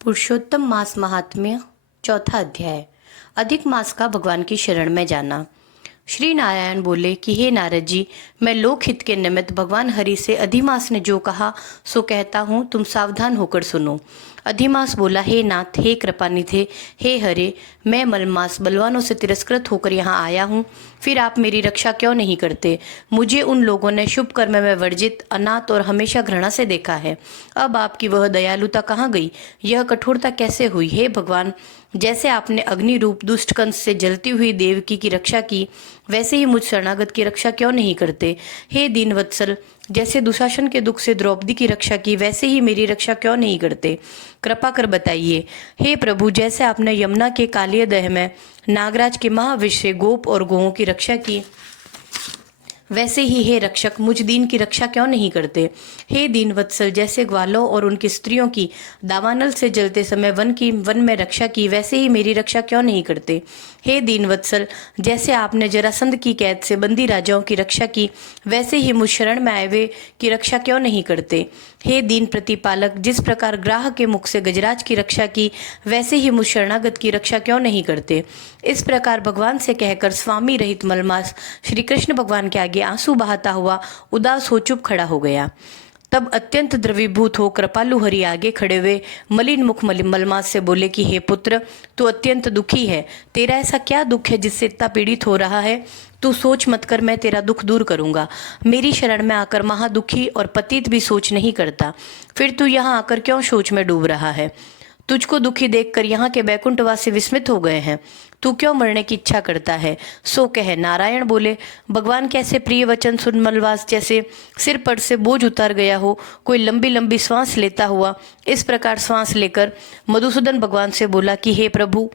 पुरुषोत्तम मास महात्म्य चौथा अध्याय। अधिक मास का भगवान की शरण में जाना। श्री नारायण बोले कि हे नारद जी, मैं लोकहित के निमित्त भगवान हरि से अधिमास ने जो कहा सो कहता हूँ, तुम सावधान होकर सुनो। अधिमास बोला, हे नाथ, हे कृपानिधे, हे हरे, मैं मलमास बलवानों से तिरस्कृत होकर यहाँ आया हूँ, फिर आप मेरी रक्षा क्यों नहीं करते? मुझे उन लोगों ने शुभ कर्म में वर्जित, अनाथ और हमेशा घृणा से देखा है। अब आपकी वह दयालुता कहाँ गई? यह कठोरता कैसे हुई? हे भगवान, जैसे आपने अग्नि रूप दुष्ट कंस से जलती हुई देवकी की रक्षा की, वैसे ही मुझ शरणागत की रक्षा क्यों नहीं करते? हे दीन वत्सल, जैसे दुशासन के दुख से द्रौपदी की रक्षा की, वैसे ही मेरी रक्षा क्यों नहीं करते? कृपा कर बताइए। हे प्रभु, जैसे आपने यमुना के कालिय दह में नागराज के महाविष से गोप और गोओं की रक्षा की, वैसे ही हे रक्षक, मुझ दीन की रक्षा क्यों नहीं करते? हे दीन वत्सल, जैसे ग्वालों और उनकी स्त्रियों की दावानल से जलते समय वन में रक्षा की, वैसे ही मेरी रक्षा क्यों नहीं करते? हे दीन वत्सल, जैसे आपने जरासंध की कैद से बंदी राजाओं की रक्षा की, वैसे ही मुझ शरण में आए हुए की रक्षा क्यों नहीं करते? हे दीन प्रतिपालक, जिस प्रकार ग्राह के मुख से गजराज की रक्षा की, वैसे ही मुझ शरणागत की रक्षा क्यों नहीं करते? इस प्रकार भगवान से कहकर स्वामी रहित मलमास श्री कृष्ण भगवान के आगे आंसू बहाता हुआ उदास हो चुप खड़ा हो गया। तब अत्यंत द्रवीभूत हो कृपालु हरि आगे खड़े हुए मलिन मुख मलमास से बोले कि हे पुत्र, तू अत्यंत दुखी है। तेरा ऐसा क्या दुख है जिससे इतना पीड़ित हो रहा है? तू सोच मत कर, मैं तेरा दुख दूर करूंगा। मेरी शरण में आकर महादुखी और पतित भी सोच नहीं करता, फिर तू यहाँ आकर क्यों सोच में डूब रहा है? तुझको दुखी देखकर यहाँ के बैकुंठवासी विस्मित हो गए हैं। तू क्यों मरने की इच्छा करता है? सो कह। नारायण बोले, भगवान कैसे प्रिय वचन सुन मलवास जैसे सिर पर से बोझ उतार गया हो, कोई लंबी लंबी श्वास लेता हुआ इस प्रकार श्वास लेकर मधुसूदन भगवान से बोला कि हे प्रभु,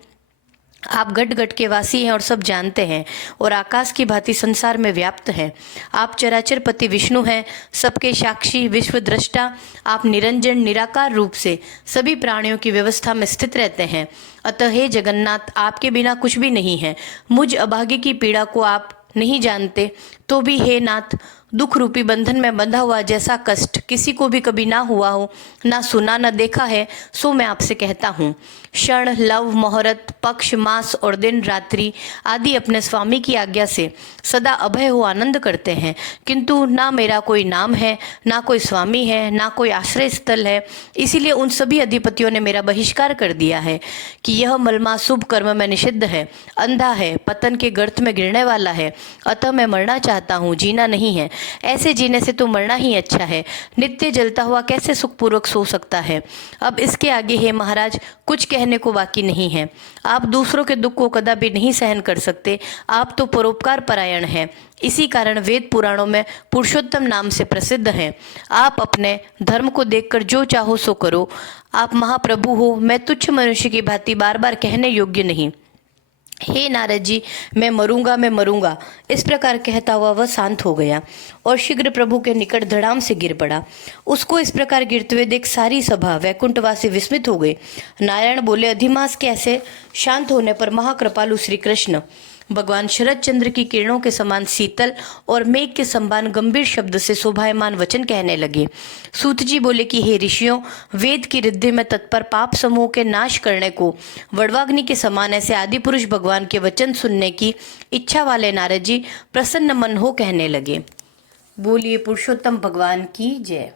आप गट गट के वासी हैं और सब जानते हैं, और आकाश की भांति संसार में व्याप्त हैं। आप चराचर पति विष्णु हैं, सबके साक्षी विश्व दृष्टा। आप निरंजन निराकार रूप से सभी प्राणियों की व्यवस्था में स्थित रहते हैं। अतः हे जगन्नाथ, आपके बिना कुछ भी नहीं है। मुझ अभागे की पीड़ा को आप नहीं जानते, तो भी हे नाथ, दुख रूपी बंधन में बंधा हुआ जैसा कष्ट किसी को भी कभी ना हुआ हो, ना सुना, ना देखा है, सो मैं आपसे कहता हूँ। क्षण, लव, मुहूर्त, पक्ष, मास और दिन रात्रि आदि अपने स्वामी की आज्ञा से सदा अभय हो आनंद करते हैं, किंतु ना मेरा कोई नाम है, ना कोई स्वामी है, ना कोई आश्रय स्थल है। इसीलिए उन सभी अधिपतियों ने मेरा बहिष्कार कर दिया है कि यह मलमा शुभ कर्म में निषिद्ध है, अंधा है, पतन के गर्त में गिरने वाला है। अतः मैं मरना चाहता हूँ, जीना नहीं है। ऐसे जीने से तो मरना ही अच्छा है। नित्य जलता हुआ कैसे सुखपूर्वक सो सकता है? अब इसके आगे हे महाराज कुछ कहने को बाकी नहीं है। आप दूसरों के दुख को कदापि नहीं सहन कर सकते। आप तो परोपकार परायण हैं, इसी कारण वेद पुराणों में पुरुषोत्तम नाम से प्रसिद्ध हैं। आप अपने धर्म को देखकर जो चाहो सो करो। आप महाप्रभु हो, मैं तुच्छ मनुष्य की भांति बार बार कहने योग्य नहीं। हे नारद जी, मैं मरूंगा, मैं मरूंगा, इस प्रकार कहता हुआ वह शांत हो गया और शीघ्र प्रभु के निकट धड़ाम से गिर पड़ा। उसको इस प्रकार गिरते हुए देख सारी सभा वैकुंठवासी विस्मित हो गए। नारायण बोले, अधिमास के ऐसे शांत होने पर महाकृपालु श्री कृष्ण भगवान शरद चंद्र की किरणों के समान शीतल और मेघ के समान गंभीर शब्द से शोभायमान वचन कहने लगे। सूत जी बोले कि हे ऋषियों, वेद की रिद्धि में तत्पर पाप समूह के नाश करने को वड़वाग्नि के समान ऐसे आदि पुरुष भगवान के वचन सुनने की इच्छा वाले नारद जी प्रसन्न मन हो कहने लगे। बोलिए पुरुषोत्तम भगवान की जय।